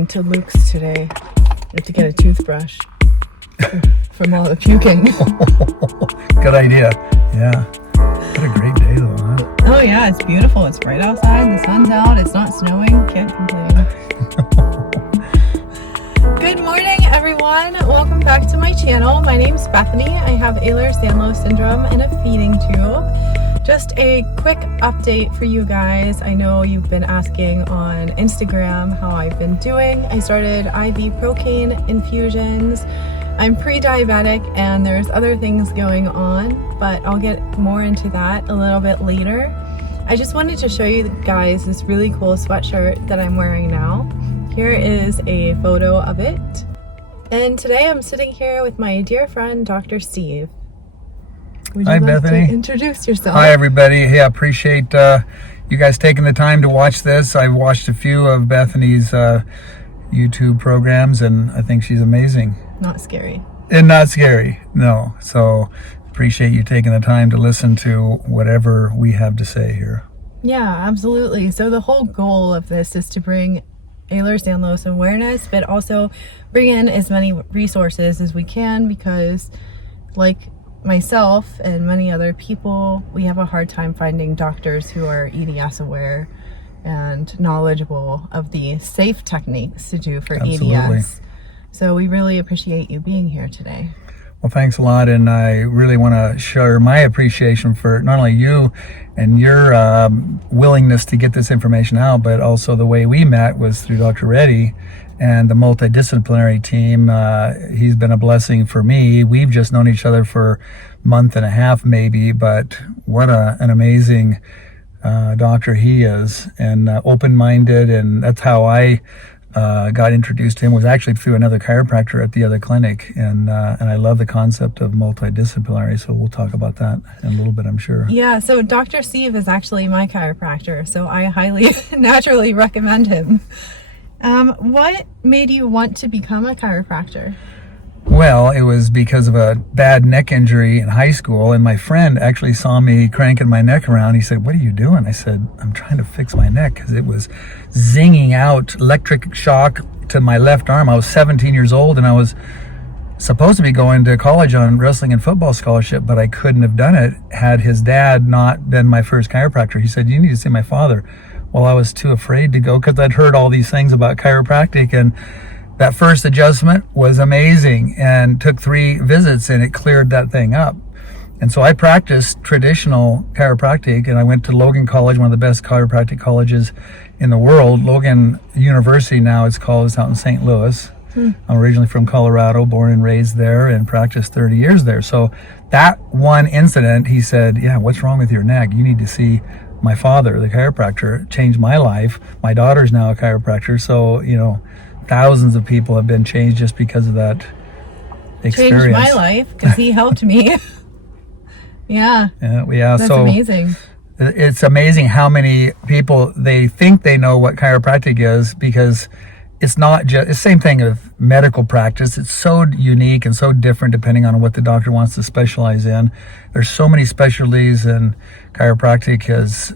going to Luke's today to get a toothbrush from all the puking. Good idea. Yeah. What a great day though, huh? Oh yeah, it's beautiful. It's bright outside. The sun's out. It's not snowing. Can't complain. Good morning, everyone. Welcome back to my channel. My name's Bethany. I have Ehlers-Danlos syndrome and a feeding tube. Just a quick update for you guys. I know you've been asking on Instagram how I've been doing. I started IV Procaine infusions. I'm pre-diabetic and there's other things going on, but I'll get more into that a little bit later. I just wanted to show you guys this really cool sweatshirt that I'm wearing now. Here is a photo of it. And today I'm sitting here with my dear friend, Dr. Steve. Would you Hi, like Bethany. to introduce yourself? Hi, everybody. Hey, I appreciate you guys taking the time to watch this. I've watched a few of Bethany's YouTube programs, and I think she's amazing. Not scary. And not scary, no. So appreciate you taking the time to listen to whatever we have to say here. Yeah, absolutely. So the whole goal of this is to bring Ehlers-Danlos awareness, but also bring in as many resources as we can, because like myself and many other people, we have a hard time finding doctors who are EDS aware and knowledgeable of the safe techniques to do for Absolutely. EDS. So we really appreciate you being here today. Well, thanks a lot, and I really want to share my appreciation for not only you and your willingness to get this information out, but also the way we met was through Dr. Reddy and the multidisciplinary team. He's been a blessing for me. We've just known each other for a month and a half maybe, but what an amazing doctor he is, and open-minded, and that's how I got introduced to him, was actually through another chiropractor at the other clinic, and I love the concept of multidisciplinary, so we'll talk about that in a little bit, I'm sure. Yeah, so Dr. Steve is actually my chiropractor, so I highly naturally recommend him. What made you want to become a chiropractor? Well, it was because of a bad neck injury in high school, and my friend actually saw me cranking my neck around. He said, "What are you doing?" I said, "I'm trying to fix my neck," because it was zinging out electric shock to my left arm. I was 17 years old, and I was supposed to be going to college on wrestling and football scholarship, but I couldn't have done it had his dad not been my first chiropractor. He said, "You need to see my father." Well, I was too afraid to go because I'd heard all these things about chiropractic, and that first adjustment was amazing and took 3 visits, and it cleared that thing up. And so I practiced traditional chiropractic, and I went to Logan College, one of the best chiropractic colleges in the world. Logan University now it's called. It's out in St. Louis. I'm originally from Colorado, born and raised there, and practiced 30 years there. So that one incident, he said, "Yeah, what's wrong with your neck? You need to see my father, the chiropractor." It changed my life. My daughter's now a chiropractor, so, you know, thousands of people have been changed just because of that experience. Changed my life because he helped me. Yeah. That's so amazing. It's amazing how many people, they think they know what chiropractic is, because it's not just, it's the same thing with medical practice. It's so unique and so different depending on what the doctor wants to specialize in. There's so many specialties, and chiropractic has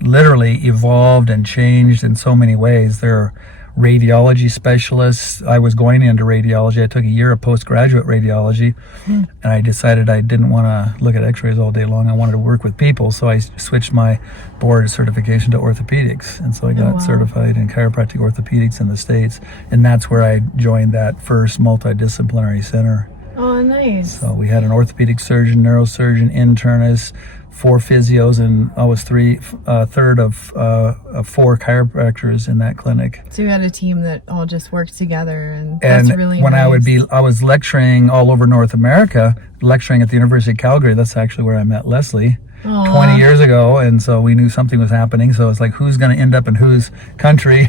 literally evolved and changed in so many ways. There are radiology specialists. I was going into radiology. I took a year of postgraduate radiology, and I decided I didn't want to look at x-rays all day long. I wanted to work with people, so I switched my board certification to orthopedics, and so I got certified in chiropractic orthopedics in the States, and that's where I joined that first multidisciplinary center. Oh, nice. So we had an orthopedic surgeon, neurosurgeon, internist, 4 physios, and I was third of 4 chiropractors in that clinic. So you had a team that all just worked together, and that's really when nice. I was lecturing all over North America, lecturing at the University of Calgary. That's actually where I met Leslie. Aww. 20 years ago, and so we knew something was happening. So it's like, who's going to end up in whose country?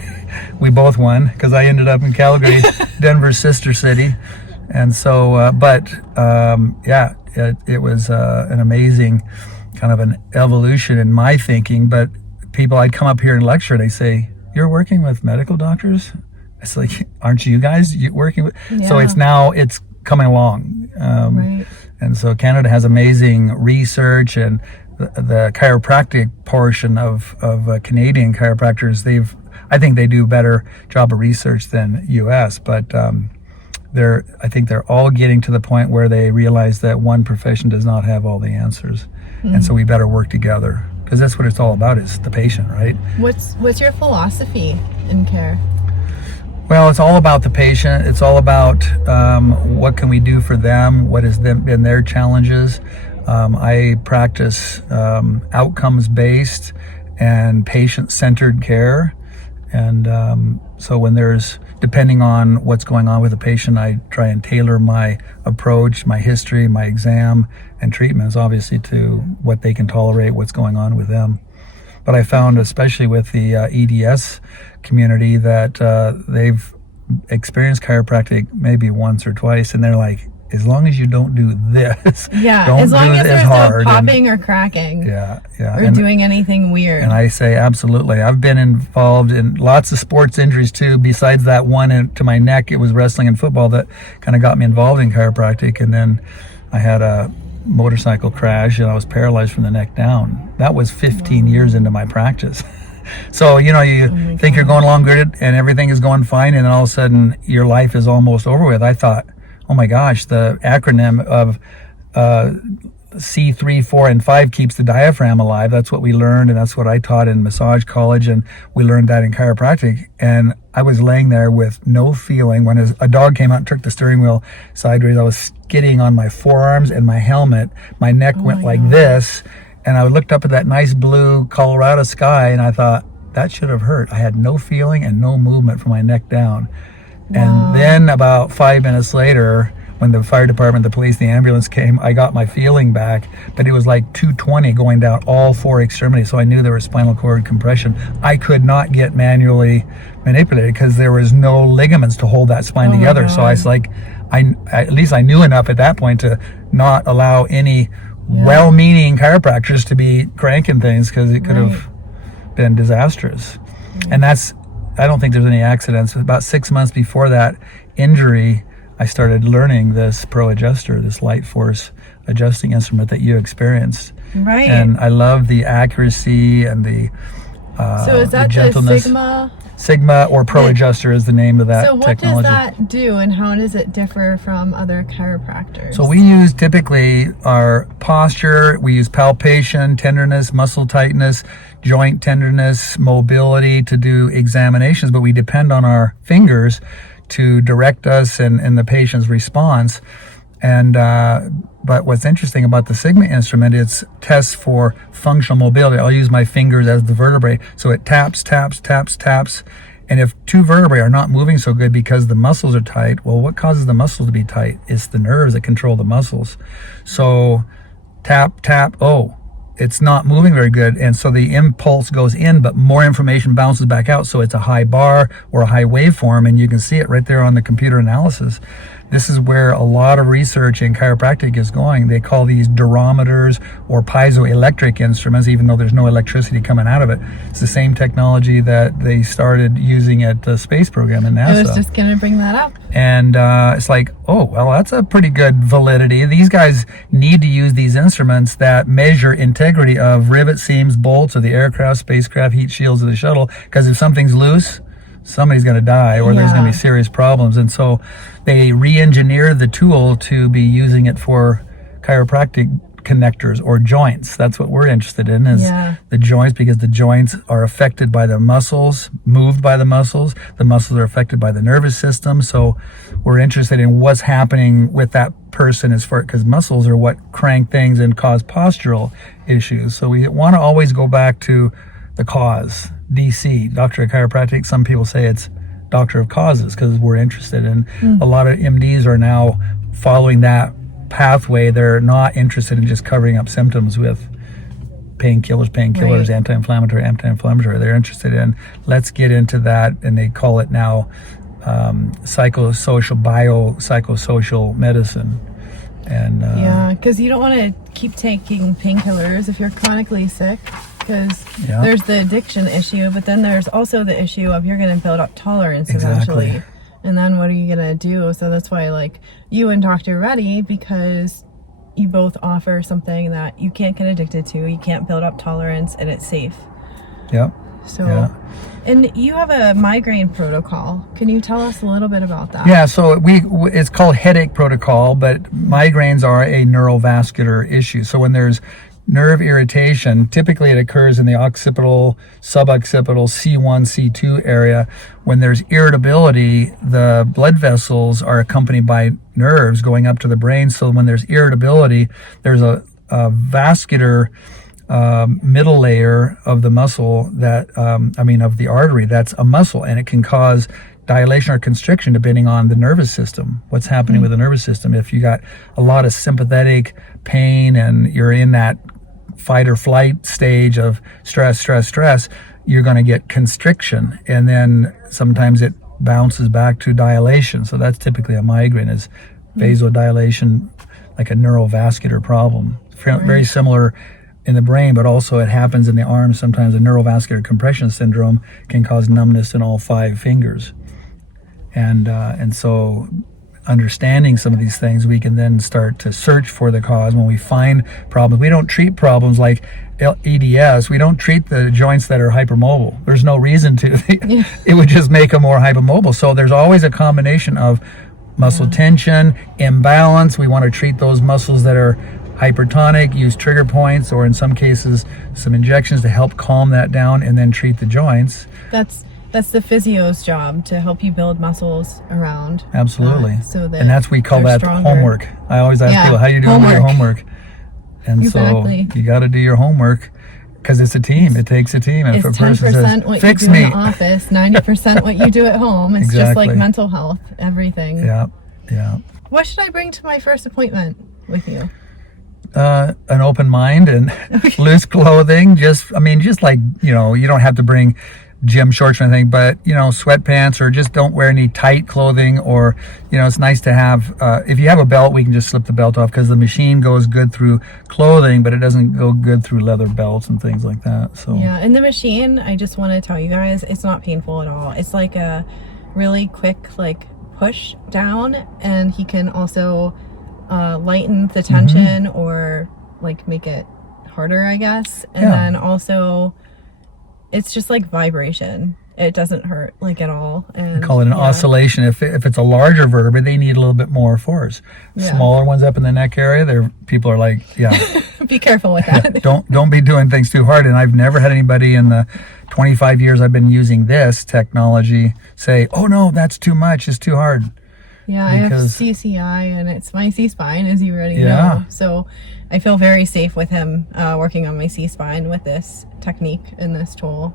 We both won, because I ended up in Calgary, Denver's sister city. And so, it was an amazing kind of an evolution in my thinking. But people, I'd come up here and lecture, and they say, "You're working with medical doctors?" It's like, "Aren't you guys working with?" Yeah. So it's coming along. Right. And so Canada has amazing research, and the chiropractic portion of Canadian chiropractors, they've I think they do a better job of research than US, but I think they're all getting to the point where they realize that one profession does not have all the answers. And so we better work together, because that's what it's all about, is the patient, right? What's your philosophy in care? Well, it's all about the patient. It's all about what can we do for them, what has been their challenges. I practice outcomes-based and patient-centered care. And so when depending on what's going on with the patient, I try and tailor my approach, my history, my exam, and treatments, obviously, to what they can tolerate, what's going on with them. But I found, especially with the hEDS community, that they've experienced chiropractic maybe once or twice, and they're like, as long as you don't do this, yeah, as long as there's no popping or cracking, or doing anything weird. And I say absolutely. I've been involved in lots of sports injuries too. Besides that one to my neck, it was wrestling and football that kind of got me involved in chiropractic. And then I had a motorcycle crash and I was paralyzed from the neck down. That was 15 years into my practice. So, you think you're going along good and everything is going fine, and then all of a sudden your life is almost over with. I thought, oh my gosh, the acronym of C3, 4, and 5 keeps the diaphragm alive. That's what we learned, and that's what I taught in massage college, and we learned that in chiropractic. And I was laying there with no feeling when a dog came out and took the steering wheel sideways. I was skidding on my forearms and my helmet. My neck went like this, and I looked up at that nice blue Colorado sky, and I thought, that should have hurt. I had no feeling and no movement from my neck down. And then about 5 minutes later, when the fire department, the police, the ambulance came, I got my feeling back, but it was like 220 going down all 4 extremities. So I knew there was spinal cord compression. I could not get manually manipulated because there was no ligaments to hold that spine together. So I was like, at least I knew enough at that point to not allow any well-meaning chiropractors to be cranking things, because it could have been disastrous. And I don't think there's any accidents. About 6 months before that injury, I started learning this Pro Adjuster, this light force adjusting instrument that you experienced. Right. And I love the accuracy and the so is that gentleness. The Sigma or Pro Adjuster is the name of that technology. So what does that do, and how does it differ from other chiropractors? So we use typically our posture, we use palpation, tenderness, muscle tightness, joint tenderness, mobility to do examinations, but we depend on our fingers to direct us and the patient's response. And but what's interesting about the Sigma instrument, it's tests for functional mobility. I'll use my fingers as the vertebrae. So it taps, taps, taps, taps. And if 2 vertebrae are not moving so good because the muscles are tight, well, what causes the muscles to be tight? It's the nerves that control the muscles. So tap, tap, it's not moving very good. And so the impulse goes in, but more information bounces back out. So it's a high bar or a high waveform, and you can see it right there on the computer analysis. This is where a lot of research in chiropractic is going. They call these durometers or piezoelectric instruments, even though there's no electricity coming out of it. It's the same technology that they started using at the space program in NASA. I was just going to bring that up. And it's like, well, that's a pretty good validity. These guys need to use these instruments that measure integrity of rivet seams, bolts of the aircraft, spacecraft, heat shields of the shuttle, because if something's loose, somebody's going to die, or there's going to be serious problems. And so they re-engineer the tool to be using it for chiropractic connectors or joints. That's what we're interested in, is the joints, because the joints are affected by the muscles, moved by the muscles. The muscles are affected by the nervous system. So we're interested in what's happening with that person, as far, because muscles are what crank things and cause postural issues. So we want to always go back to the cause. DC, Doctor of Chiropractic. Some people say it's Doctor of Causes, because we're interested in a lot of MDs are now following that pathway. They're not interested in just covering up symptoms with painkillers, anti-inflammatory. They're interested in, let's get into that, and they call it now biopsychosocial medicine. And because you don't want to keep taking painkillers if you're chronically sick, because there's the addiction issue, but then there's also the issue of you're going to build up tolerance eventually, and then what are you going to do? So that's why, like, you and Dr. Reddy, because you both offer something that you can't get addicted to, you can't build up tolerance, and it's safe. So, Yeah. and you have a migraine protocol. Can you tell us a little bit about that? Yeah, so it's called headache protocol, but migraines are a neurovascular issue. So when there's nerve irritation, typically it occurs in the occipital, suboccipital, C1, C2 area. When there's irritability, the blood vessels are accompanied by nerves going up to the brain. So when there's irritability, there's a vascular middle layer of the muscle that, of the artery, that's a muscle, and it can cause dilation or constriction depending on the nervous system, what's happening with the nervous system. If you got a lot of sympathetic pain and you're in that fight or flight stage of stress, you're going to get constriction, and then sometimes it bounces back to dilation. So that's typically a migraine, is vasodilation, like a neurovascular problem. Very similar in the brain, but also it happens in the arms. Sometimes a neurovascular compression syndrome can cause numbness in all 5 fingers. And so understanding some of these things, we can then start to search for the cause. When we find problems, we don't treat problems like hEDS. We don't treat the joints that are hypermobile. There's no reason to. It would just make them more hypermobile. So there's always a combination of muscle tension, imbalance. We want to treat those muscles that are hypertonic, use trigger points, or in some cases some injections to help calm that down, and then treat the joints. That's the physio's job, to help you build muscles around. Absolutely. So that, and that's, we call that stronger. Homework. I always ask people, how you doing with your homework? And exactly. So you got to do your homework, because it's a team. It takes a team. And it's if a person 10% says, what fix you do me, in the office, 90% what you do at home. It's just like Exactly. mental health, everything. Yeah. What should I bring to my first appointment with you? An open mind and loose clothing. Just like, you don't have to bring gym shorts or anything, but, sweatpants, or just don't wear any tight clothing. Or, it's nice to have, if you have a belt, we can just slip the belt off, because the machine goes good through clothing, but it doesn't go good through leather belts and things like that. So yeah, and the machine, I just want to tell you guys, it's not painful at all. It's like a really quick, push down, and he can also lighten the tension or make it harder, I guess. And then also it's just like vibration. It doesn't hurt at all. And we call it an oscillation. If it's a larger vertebra, they need a little bit more force. Smaller ones up in the neck area, people are like, be careful with that. Don't be doing things too hard. And I've never had anybody in the 25 years I've been using this technology say, oh no, that's too much, it's too hard. Yeah, I have CCI, and it's my C-spine, as you already know. So I feel very safe with him working on my C-spine with this technique and this tool.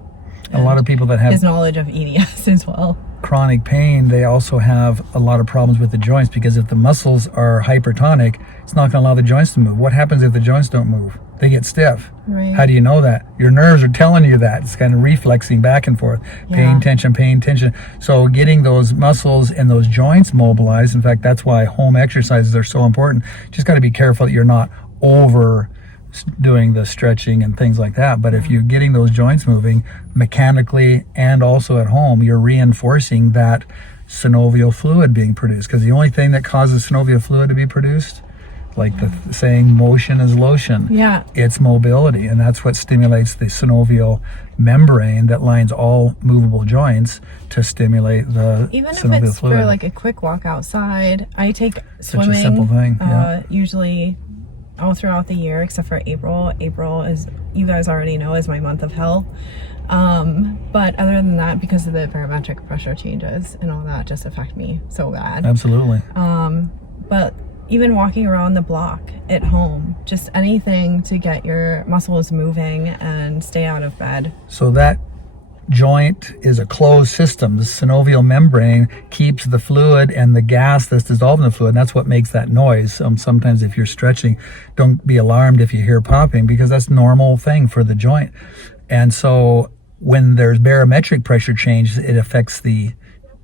A lot of people that have his knowledge of hEDS as well. Chronic pain, they also have a lot of problems with the joints, because if the muscles are hypertonic, it's not going to allow the joints to move. What happens if the joints don't move? They get stiff. Right. How do you know that? Your nerves are telling you that. It's kind of reflexing back and forth. Pain, tension. So getting those muscles and those joints mobilized, in fact, that's why home exercises are so important. Just got to be careful that you're not over doing the stretching and things like that. But if you're getting those joints moving mechanically and also at home, you're reinforcing that synovial fluid being produced. Because the only thing that causes synovial fluid to be produced, like the saying, motion is lotion. Yeah. It's mobility, and that's what stimulates the synovial membrane that lines all movable joints to stimulate the even synovial if it's fluid. for a quick walk outside. I take Such swimming a simple thing. usually all throughout the year, except for April. April, is, you guys already know, is my month of hell. But other than that, because of the barometric pressure changes and all that, just affect me so bad. Absolutely. But even walking around the block at home, just anything to get your muscles moving and stay out of bed. So that joint is a closed system. The synovial membrane keeps the fluid and the gas that's dissolved in the fluid, and that's what makes that noise. Sometimes if you're stretching, don't be alarmed if you hear popping, because that's a normal thing for the joint. And so when there's barometric pressure change, it affects the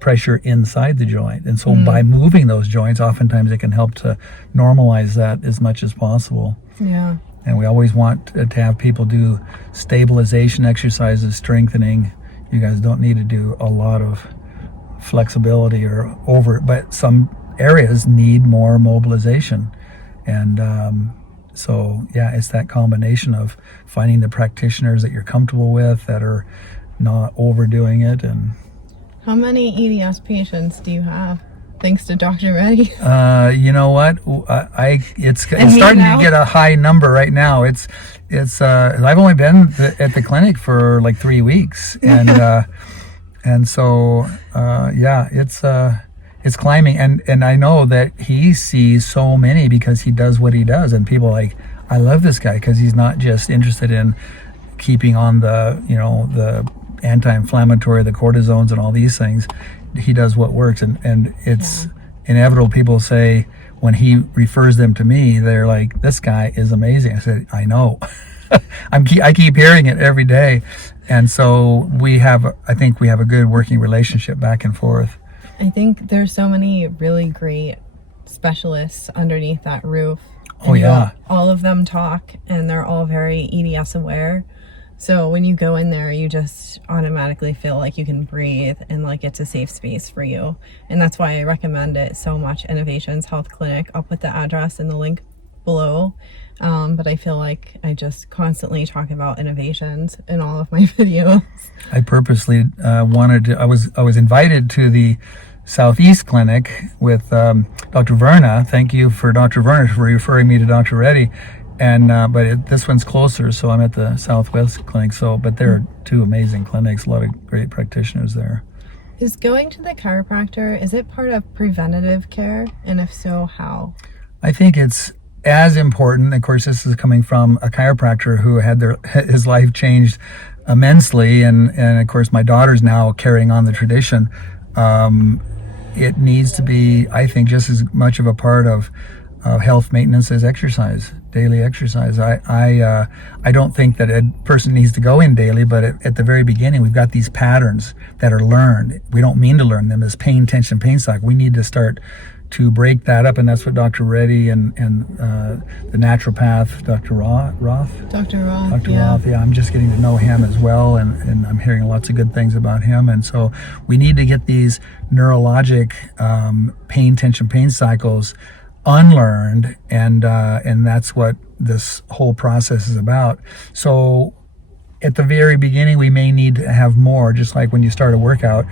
pressure inside the joint. And so by moving those joints, oftentimes it can help to normalize that as much as possible. Yeah. And we always want to have people do stabilization exercises, strengthening. You guys don't need to do a lot of flexibility or but some areas need more mobilization. And so, it's that combination of finding the practitioners that you're comfortable with, that are not overdoing it. And how many EDS patients do you have? Thanks to Dr. Reddy. you know what? It's starting to get a high number right now. It's I've only been at the clinic for like 3 weeks, and so yeah, it's climbing, and I know that he sees so many because he does what he does, and people are like, I love this guy because he's not just interested in keeping on the the anti-inflammatory, the cortisones and all these things. He does what works, and it's inevitable. People say when he refers them to me, they're like, this guy is amazing. I said, I know. I keep hearing it every day, and so I think we have a good working relationship back and forth. I think there's so many really great specialists underneath that roof. Oh yeah, all of them talk, and they're all very EDS aware. So when you go in there, you just automatically feel like you can breathe and like it's a safe space for you. And that's why I recommend it so much, Innovations Health Clinic. I'll put the address in the link below. But I feel like I just constantly talk about Innovations in all of my videos. I purposely wanted to, I was invited to the Southeast Clinic with Dr. Verna. Thank you for Dr. Verna for referring me to Dr. Reddy. And but this one's closer, so I'm at the Southwest Clinic. But there are two amazing clinics, a lot of great practitioners there. Is going to the chiropractor, is it part of preventative care? And if so, how? I think it's as important. Of course, this is coming from a chiropractor who had his life changed immensely, and of course my daughter's now carrying on the tradition. It needs to be, I think, just as much of a part of health maintenance as exercise, daily exercise. I don't think that a person needs to go in daily, but at the very beginning, we've got these patterns that are learned. We don't mean to learn them as pain, tension, pain cycle. We need to start to break that up, and that's what Dr. Reddy and the naturopath, Dr. Roth. Dr. Roth, Dr. Roth, yeah, I'm just getting to know him as well, and I'm hearing lots of good things about him. And so we need to get these neurologic pain, tension, pain cycles unlearned, and that's what this whole process is about. So at the very beginning, we may need to have more, just like when you start a workout.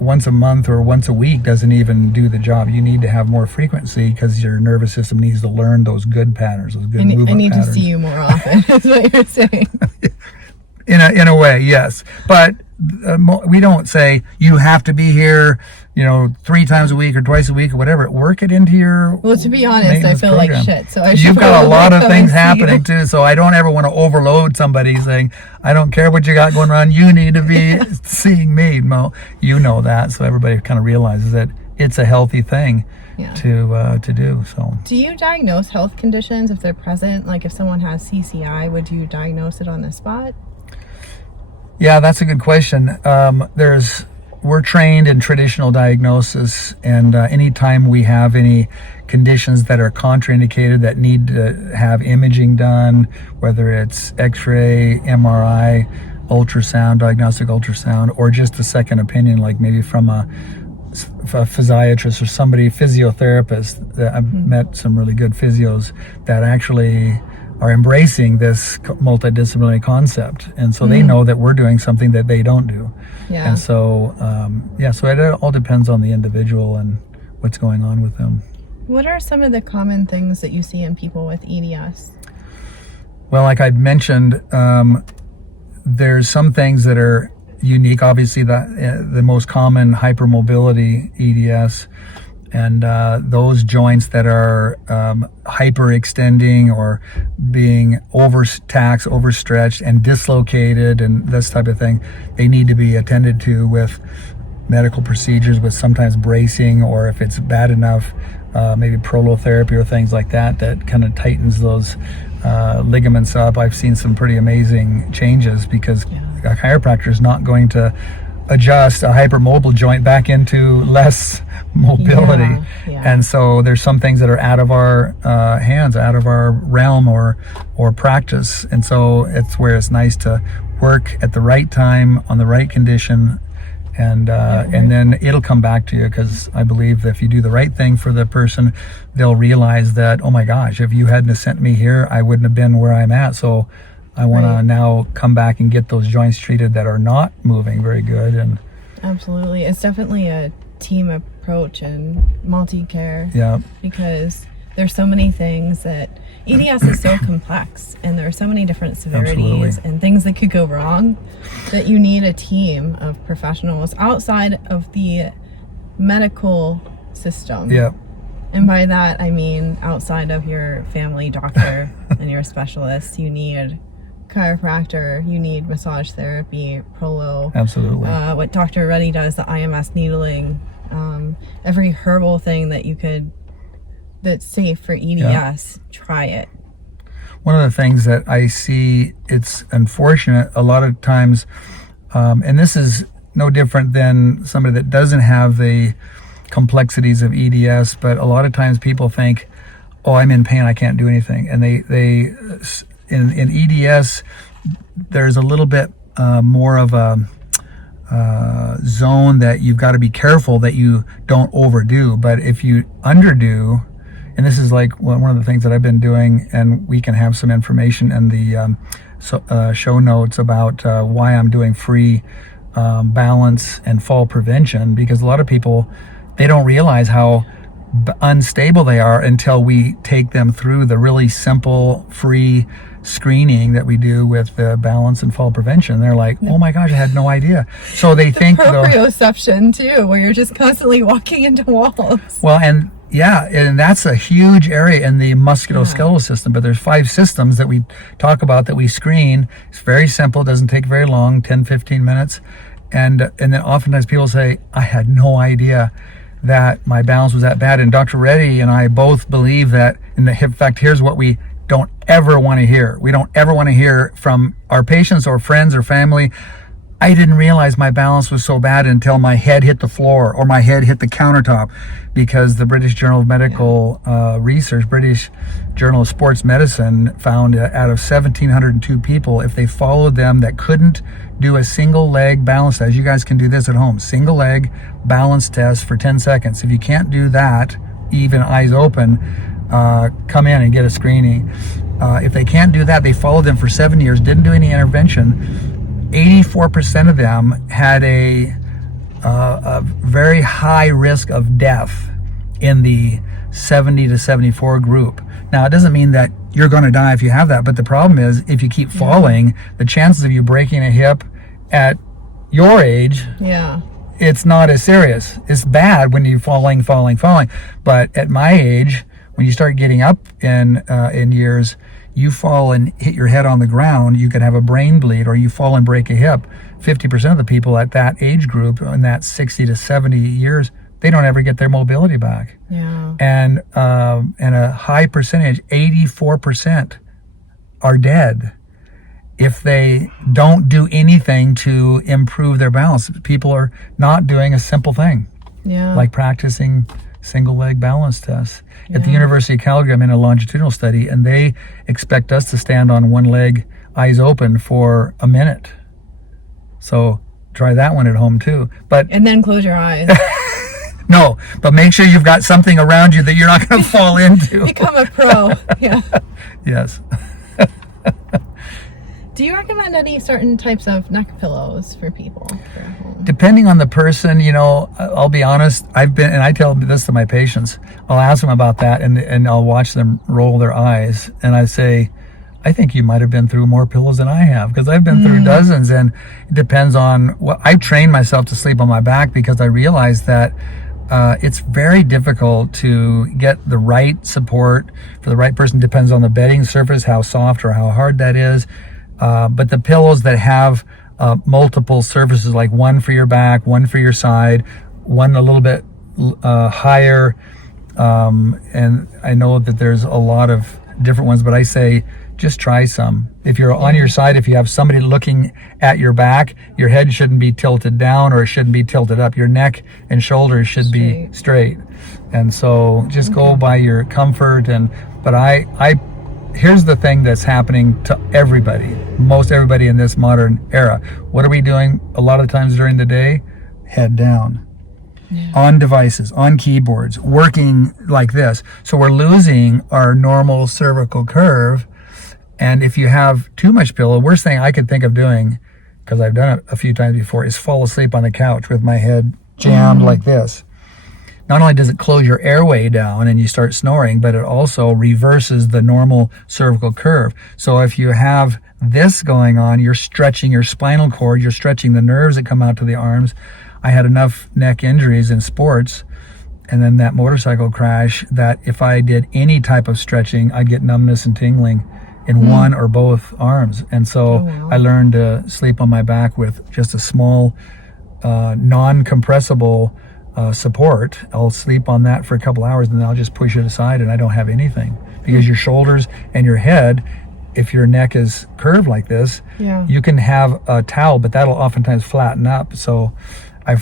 Once a month or once a week doesn't even do the job. You need to have more frequency because your nervous system needs to learn those good patterns, those good movement patterns. I need to see you more often, is what you're saying. In a way, yes. But we don't say you have to be here, 3 times a week or twice a week or whatever. Work it into your. Well, to be honest, I feel program. Like shit. So you've got a lot of things happening too. So I don't ever want to overload somebody saying, I don't care what you got going on. You need to be seeing me. Well, you know that, so everybody kind of realizes that it's a healthy thing. Yeah. To do. So do you diagnose health conditions if they're present? Like if someone has CCI, would you diagnose it on the spot? Yeah, that's a good question. We're trained in traditional diagnosis, and anytime we have any conditions that are contraindicated that need to have imaging done, whether it's X-ray, MRI, ultrasound, diagnostic ultrasound, or just a second opinion, like maybe from a physiatrist or somebody, physiotherapist. I've met some really good physios that actually are embracing this multidisciplinary concept, and so they know that we're doing something that they don't do. Yeah. And so so it all depends on the individual and what's going on with them. What are some of the common things that you see in people with EDS? Well, like I mentioned, there's some things that are unique. Obviously, the most common hypermobility EDS, and those joints that are hyperextending or being overtaxed, overstretched, and dislocated, and this type of thing, they need to be attended to with medical procedures, with sometimes bracing, or if it's bad enough, maybe prolotherapy or things like that kind of tightens those ligaments up. I've seen some pretty amazing changes because a chiropractor is not going to adjust a hypermobile joint back into less mobility. And so there's some things that are out of our hands, out of our realm or practice. And so it's where it's nice to work at the right time on the right condition, and then it'll come back to you, because I believe that if you do the right thing for the person, they'll realize that, oh my gosh, if you hadn't sent me here, I wouldn't have been where I'm at. So I want Right. to now come back and get those joints treated that are not moving very good. And Absolutely. It's definitely a team approach and multi-care. yeah, Because there's so many things that EDS is so complex, and there are so many different severities Absolutely. and things that could go wrong, that you need a team of professionals outside of the medical system. yeah, And by that, I mean outside of your family doctor and your specialist. You need chiropractor, you need massage therapy, prolo, absolutely. what Dr. Reddy does, the IMS needling, every herbal thing that you could, that's safe for EDS, try it. One of the things that I see, it's unfortunate a lot of times, and this is no different than somebody that doesn't have the complexities of EDS, but a lot of times people think, oh, I'm in pain, I can't do anything. And they in EDS, there's a little bit more of a zone that you've got to be careful that you don't overdo. But if you underdo, and this is like one of the things that I've been doing, and we can have some information in the show notes about why I'm doing free balance and fall prevention, because a lot of people, they don't realize how unstable they are until we take them through the really simple free screening that we do with the balance and fall prevention. They're like, oh my gosh, I had no idea. So they think Proprioception too, where you're just constantly walking into walls. Well, and yeah, and that's a huge area in the musculoskeletal system, but there's 5 systems that we talk about that we screen. It's very simple, doesn't take very long, 10, 15 minutes. And then oftentimes people say, I had no idea that my balance was that bad. And Dr. Reddy and I both believe that, in fact, here's what we don't ever want to hear. We don't ever want to hear from our patients or friends or family, I didn't realize my balance was so bad until my head hit the floor or my head hit the countertop, because the British Journal of Medical Research, British Journal of Sports Medicine, found out of 1,702 people, if they followed them that couldn't do a single leg balance test, you guys can do this at home, single leg balance test for 10 seconds. If you can't do that, even eyes open, come in and get a screening. If they can't do that, they followed them for 7 years, didn't do any intervention. 84% of them had a very high risk of death in the 70 to 74 group. Now, it doesn't mean that you're going to die if you have that, but the problem is, if you keep falling, the chances of you breaking a hip at your age, it's not as serious. It's bad when you're falling. But at my age, when you start getting up in years, you fall and hit your head on the ground, you could have a brain bleed, or you fall and break a hip. 50% of the people at that age group, in that 60 to 70 years, they don't ever get their mobility back. And a high percentage, 84%, are dead if they don't do anything to improve their balance. People are not doing a simple thing, like practicing single leg balance tests. At the University of Calgary, I'm in a longitudinal study, and they expect us to stand on one leg, eyes open, for a minute. So try that one at home too. And then close your eyes. No, but make sure you've got something around you that you're not going to fall into. Become a pro. Yes. Do you recommend any certain types of neck pillows for people for home? Depending on the person, I'll be honest, I tell this to my patients, I'll ask them about that, and I'll watch them roll their eyes, and I say, I think you might have been through more pillows than I have, because I've been through dozens, and it depends on what. I've trained myself to sleep on my back, because I realized that it's very difficult to get the right support for the right person. Depends on the bedding surface, how soft or how hard that is. But the pillows that have multiple surfaces, like one for your back, one for your side, one a little bit higher, and I know that there's a lot of different ones, but I say just try some. If you're on your side, if you have somebody looking at your back, your head shouldn't be tilted down, or it shouldn't be tilted up. Your neck and shoulders should be straight. And so just go by your comfort. But here's the thing that's happening to everybody, most everybody in this modern era. What are we doing a lot of times during the day? Head down, on devices, on keyboards, working like this. So we're losing our normal cervical curve, And if you have too much pillow, worst thing I could think of doing, because I've done it a few times before, is fall asleep on the couch with my head jammed like this. Not only does it close your airway down and you start snoring, but it also reverses the normal cervical curve. So if you have this going on, you're stretching your spinal cord, you're stretching the nerves that come out to the arms. I had enough neck injuries in sports and then that motorcycle crash that if I did any type of stretching, I'd get numbness and tingling in one or both arms. And so I learned to sleep on my back with just a small non-compressible support. I'll sleep on that for a couple hours and then I'll just push it aside and I don't have anything, because your shoulders and your head, if your neck is curved like this, you can have a towel, but that'll oftentimes flatten up. So I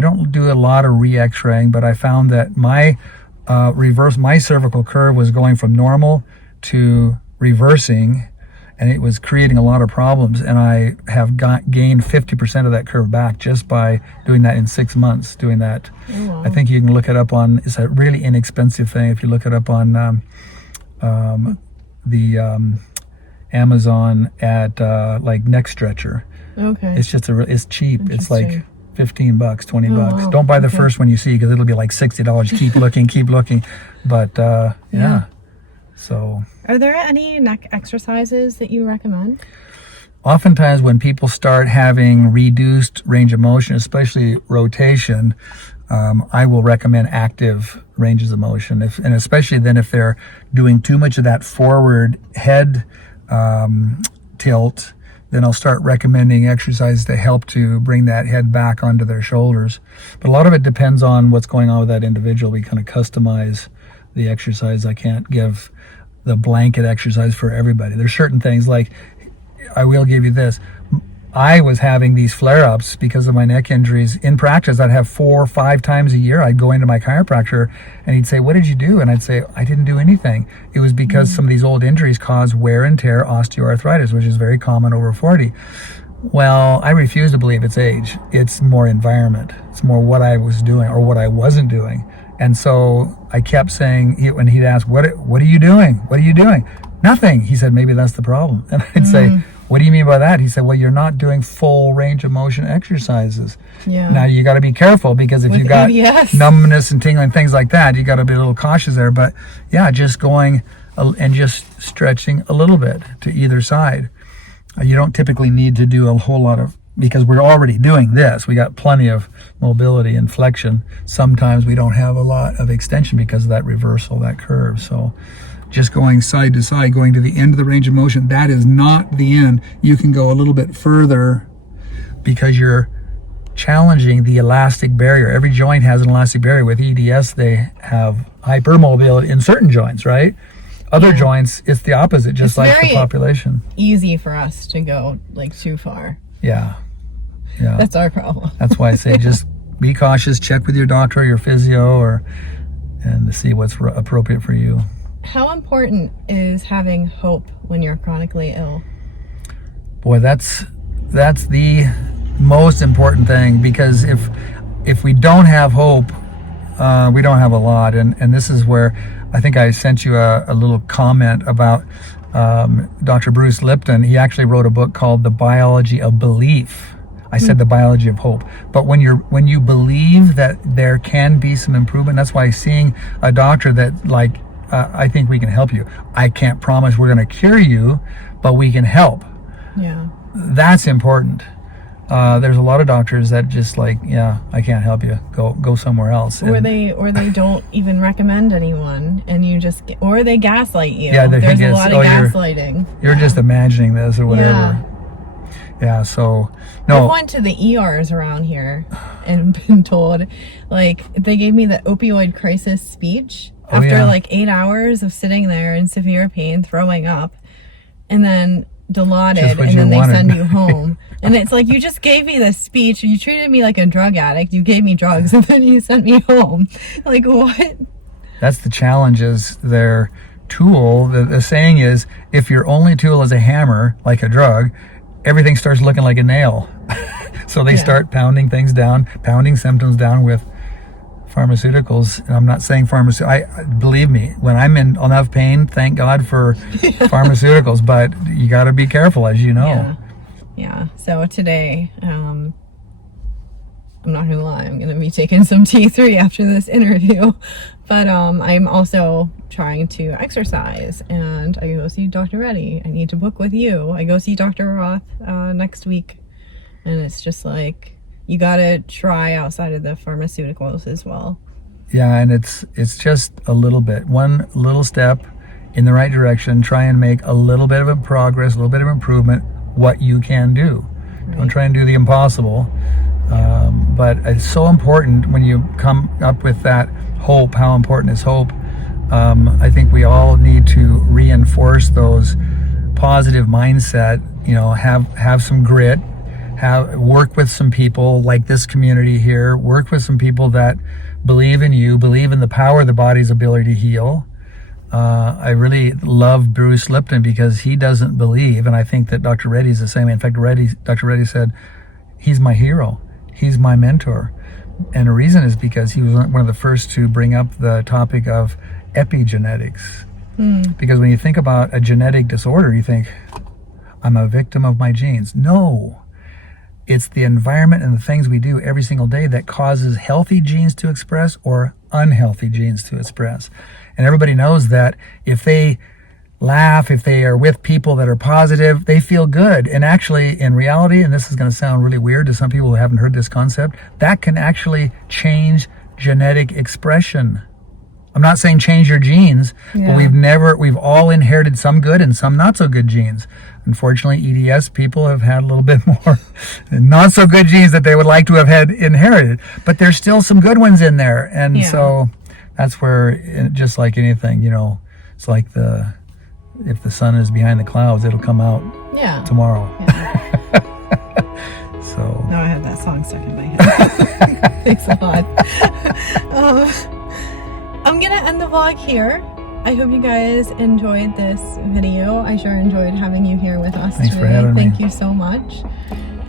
don't do a lot of re-x-raying, but I found that my my cervical curve was going from normal to reversing, and it was creating a lot of problems. And I have gained 50% of that curve back just by doing that in 6 months, doing that. Oh, wow. I think you can look it up on, it's a really inexpensive thing. If you look it up on Amazon at like neck stretcher. Okay. It's just it's cheap. It's like $15, $20. Wow. Don't buy the first one you see, because it'll be like $60. Keep looking, keep looking. But yeah. So, are there any neck exercises that you recommend? Oftentimes when people start having reduced range of motion, especially rotation, I will recommend active ranges of motion. And especially then if they're doing too much of that forward head tilt, then I'll start recommending exercises to help to bring that head back onto their shoulders. But a lot of it depends on what's going on with that individual. We kind of customize the exercise. I can't give the blanket exercise for everybody. There's certain things, like I will give you this. I was having these flare-ups because of my neck injuries. In practice, I'd have 4 or 5 times a year. I'd go into my chiropractor and he'd say, "What did you do?" And I'd say, "I didn't do anything." It was because some of these old injuries cause wear and tear osteoarthritis, which is very common over 40. Well, I refuse to believe it's age. It's more environment. It's more what I was doing or what I wasn't doing. And so I kept saying, when he'd ask, what are you doing? What are you doing? Nothing. He said, "Maybe that's the problem." And I'd say, "What do you mean by that?" He said, "Well, you're not doing full range of motion exercises." Yeah. Now you got to be careful, because if you got hEDS, numbness and tingling, things like that, you got to be a little cautious there. But yeah, just going and just stretching a little bit to either side. You don't typically need to do a whole lot of, because we're already doing this. We got plenty of mobility and flexion. Sometimes we don't have a lot of extension because of that reversal, that curve. So just going side to side, going to the end of the range of motion, that is not the end. You can go a little bit further because you're challenging the elastic barrier. Every joint has an elastic barrier. With hEDS, they have hypermobility in certain joints, right? Other joints, it's the opposite, just like the population. Easy for us to go like too far. Yeah. That's our problem. That's why I say just be cautious, check with your doctor or your physio, and to see what's appropriate for you. How important is having hope when you're chronically ill? Boy, that's the most important thing, because if we don't have hope, we don't have a lot. And this is where I think I sent you a little comment about Dr. Bruce Lipton. He actually wrote a book called The Biology of Belief. I said the biology of hope. But when you believe that there can be some improvement, that's why seeing a doctor that I think we can help you. I can't promise we're going to cure you, but we can help. Yeah. That's important. There's a lot of doctors that just I can't help you. Go somewhere else. Or they don't even recommend anyone, and or they gaslight you. Yeah, there's a lot of gaslighting. You're just imagining this or whatever. Yeah. So no. I've went to the ERs around here and been told, they gave me the opioid crisis speech after 8 hours of sitting there in severe pain, throwing up, and then Dilaudid, and then they send you home. And it's like, you just gave me this speech, you treated me like a drug addict, you gave me drugs, and then you sent me home. Like, what? That's the challenge, is their tool. The saying is, if your only tool is a hammer, like a drug, everything starts looking like a nail. So they start pounding things down, pounding symptoms down with pharmaceuticals. And I'm not saying believe me, when I'm in enough pain, thank God for pharmaceuticals, but you got to be careful, as you know. Yeah. So today, I'm not gonna lie, I'm gonna be taking some T3 after this interview, but I'm also trying to exercise, and I go see Dr. Reddy. I need to book with you. I go see Dr. Roth next week, and it's just like, you gotta try outside of the pharmaceuticals as well. Yeah, and it's just a little bit, one little step in the right direction. Try and make a little bit of a progress, a little bit of improvement, what you can do. Right. Don't try and do the impossible. But it's so important when you come up with that hope. How important is hope? I think we all need to reinforce those positive mindset, have some grit, work with some people like this community here, work with some people that believe in you, believe in the power of the body's ability to heal. I really love Bruce Lipton because he doesn't believe, and I think that Dr. Reddy's the same way. In fact, Dr. Reddy said, he's my hero, he's my mentor. And the reason is because he was one of the first to bring up the topic of epigenetics. Because when you think about a genetic disorder, you think, I'm a victim of my genes. No. It's the environment and the things we do every single day that causes healthy genes to express or unhealthy genes to express. And everybody knows that if they laugh, if they are with people that are positive, they feel good. And actually, in reality, and this is going to sound really weird to some people who haven't heard this concept, that can actually change genetic expression. I'm not saying change your genes, but we've all inherited some good and some not so good genes. Unfortunately, EDS people have had a little bit more not so good genes that they would like to have had inherited, but there's still some good ones in there. And so that's where, just like anything, it's like if the sun is behind the clouds, it'll come out tomorrow. So now I have that song stuck in my head. Thanks a lot. I'm gonna end the vlog here. I hope you guys enjoyed this video. I sure enjoyed having you here with us Thanks today. For having Thank me. you so much.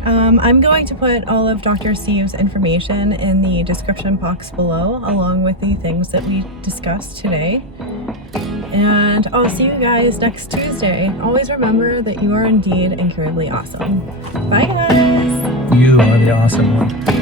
I'm going to put all of Dr. Steve's information in the description box below, along with the things that we discussed today. And I'll see you guys next Tuesday. Always remember that you are indeed incurably awesome. Bye, guys. You are the awesome one.